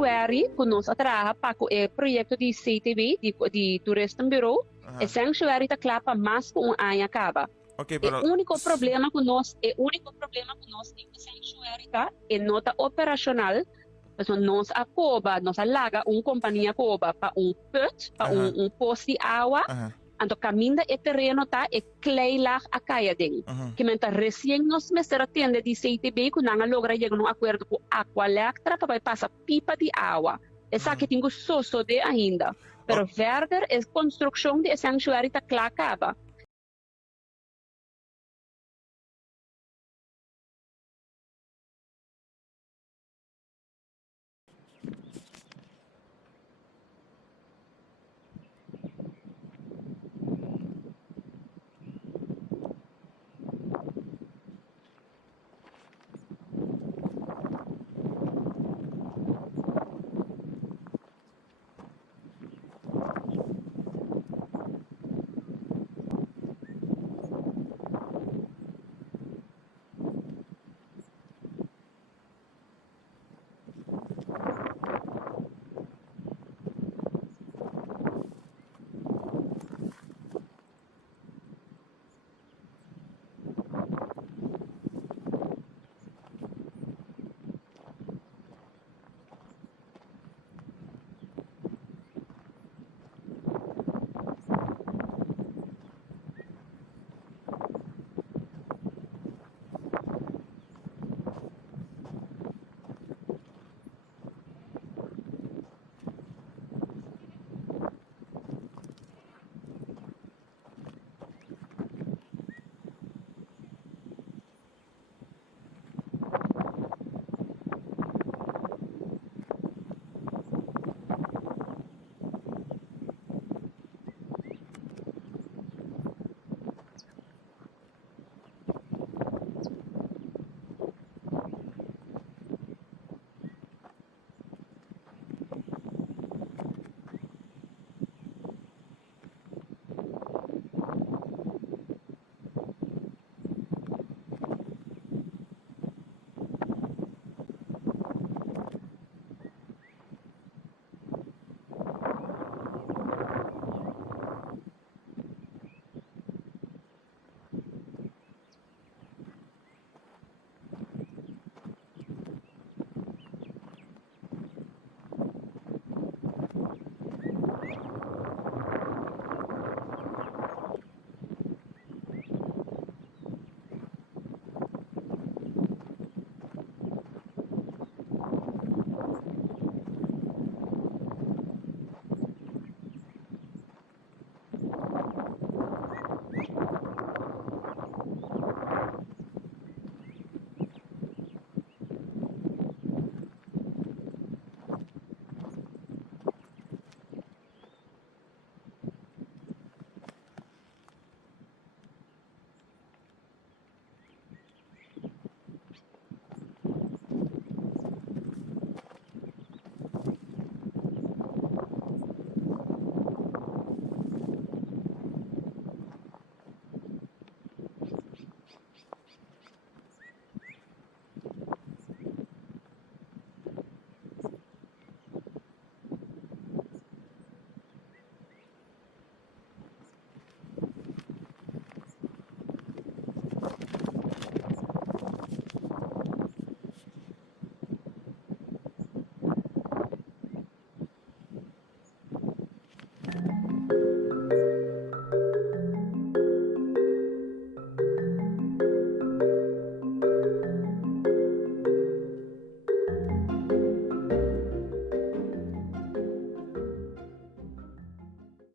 sanctuary que nós trabalha para o projeto de CTB, de Tourism Bureau, o sanctuary está clapa mais com um ano acaba. Okay, pero... O único problema que nós tem com o sanctuary tá, é nota operacional. Então, nós acoba, nós alaga companhia acoba para put, para posto de água. Então, caminho é terreno tá, é clay lá a caia dentro. Que menta recém nós mestra tende de CTB que não logra chegar num acordo com a Aqualectra para passar pipa de água. Essa que tenho só de ainda. Pero verder é construção de sanctuário tá clara acaba.